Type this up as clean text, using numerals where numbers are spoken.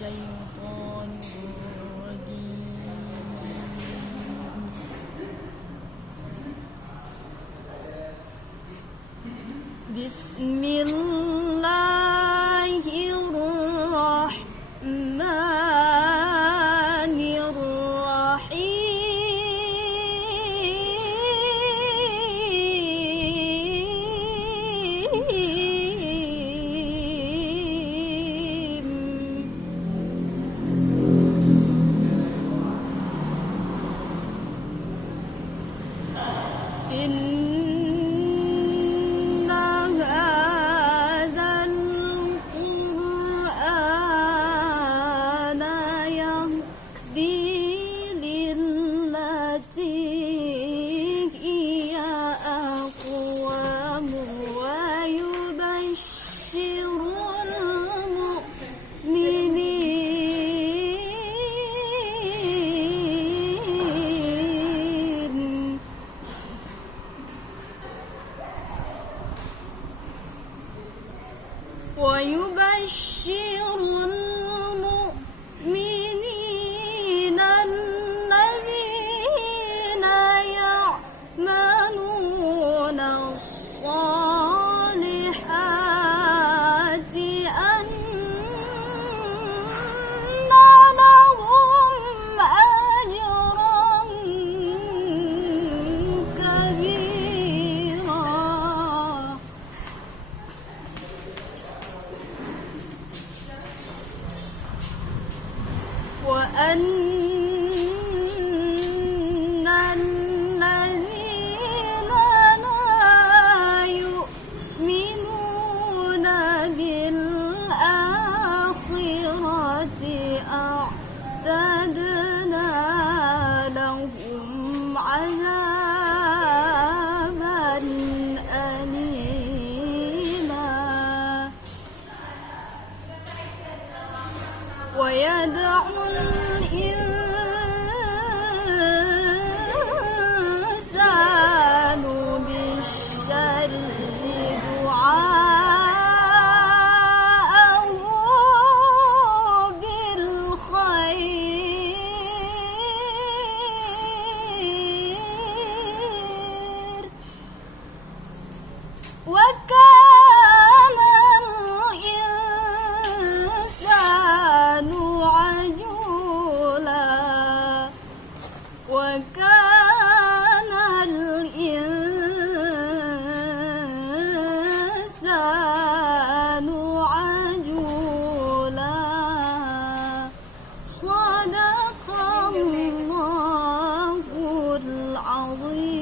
الشيطان الرجيم. بسم الله الرحمن الرحيم. إن هذا القرآن يهدي للتي هي أقوم ويبشر المؤمنين الذين يعملون الصالحات أن لهم أجرا كبيرا. وأن الذين لا يؤمنون بالآخرة أعتدنا لهم عذابا أليما. ويدعو الإنسان بالشر دعاءه بالخير. وكان الإنسان عجولا. وكان الإنسان عجولا. صدق الله العظيم.